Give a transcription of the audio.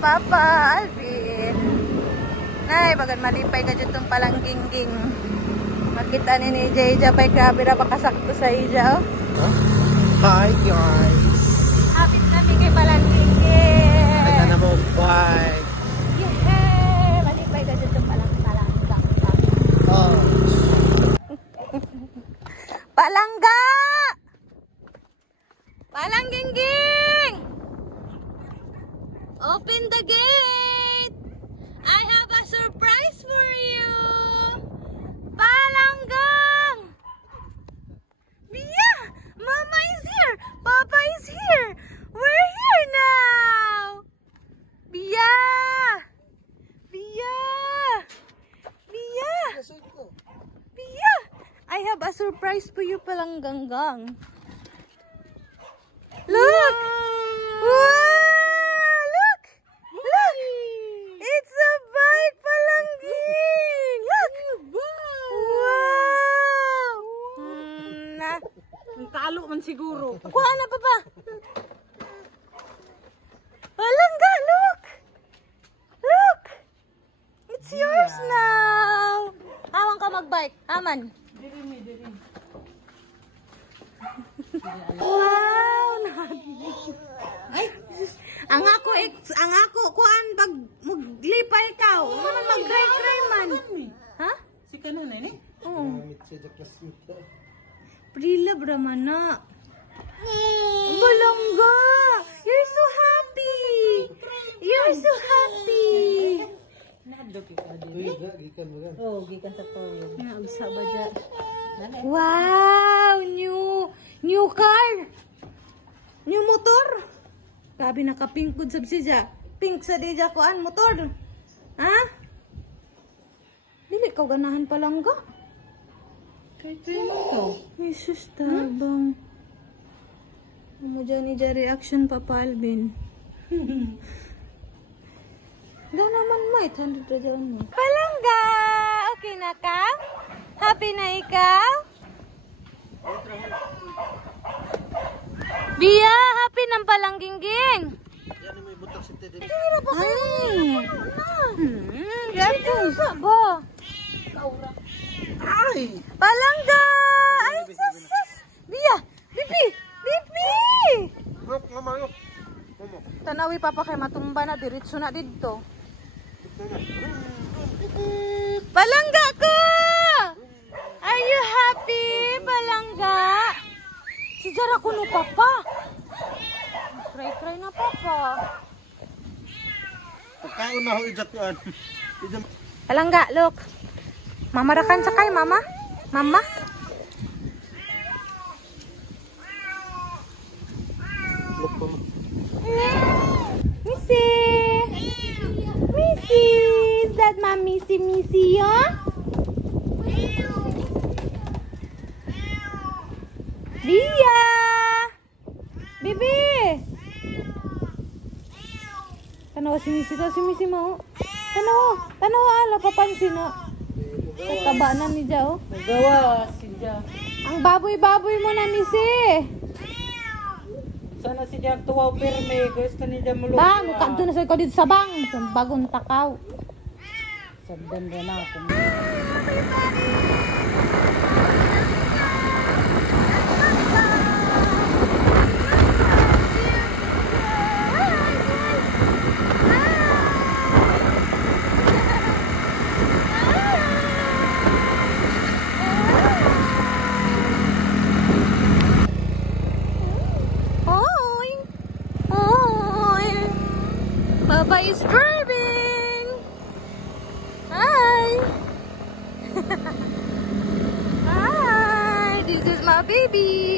Papa Alvin. Nay, bagan malipay ka dyan itong palanggingging. Makita ni Jayja pa'y grabe na makasakto sa iya, oh. Hi guys! Hapit kami kay palanggingging. Ay na mo, bye! Yeah! Malipay ka dyan itong palangga. Oh. Palangga! Palanggingging! Open the gate! I have a surprise for you! Palanggang! Mia! Mama is here! Papa is here! We're here now! Mia! Mia! Mia! Mia! I have a surprise for you, Palangganggang. Look! Wow! Look! Look! It's a bike, Palangging! Look! Wow! Ang talo man siguro. Kuha na, Papa! Palangga, look! Look! It's yours now! Awan ka mag-bike. Aman. Diri. Wow! Ay! Ang ako, kuan, pag maglipay ka. Ano mag-cry man? Ha? Si kanan eh? Oo. Prila Brahmana. Balangga! You're so happy! You're so happy! Nadlo ka diri. Oh, gikan sa toyo. Naagsa ba dyan? Wow! New car! New motor! Grabe naka-pink good sab siya. Pink sa deja kuan motor. Ha? Dili ka ganahan palangga. Kay mo. Jesus, tabang. Ano dyan ni reaction, Papa Alvin? Da naman may, 100 na dyan mo. Palangga! Okay na ka? Happy na ikaw? Bia, happy ng palanggingging. Yan may butak si Teddy. Ay! Gato, sa ba? Ay! Palangga! Ay, sas! Bia! Bibi! Bibi! Look, mama, look. Tanawi papa kay matumba na diretso na dito. Palangga ko! Are you happy, Palangga? Si Jara ko no papa. Cry na papa. Pagkaon na ho ijat yun. Palangga, look. Mamarakan sakay, mama. Mama. Look po. Missy! Missy! Is that my Missy, yeah? Bia! Bibi! Tanawa si Missy mo. Tanawa, ala, papansin no. Taba na ni Jao. Nagawa siya. Ang baboy-baboy mo na, Missy. Sana siya tuwaw pirme. Gusto niya mulong. Bang, kanto na sa ikaw dito sa bang. Sa bagong takaw. Sabdan rin ako. Papa is driving. Hi. Hi. This is my baby.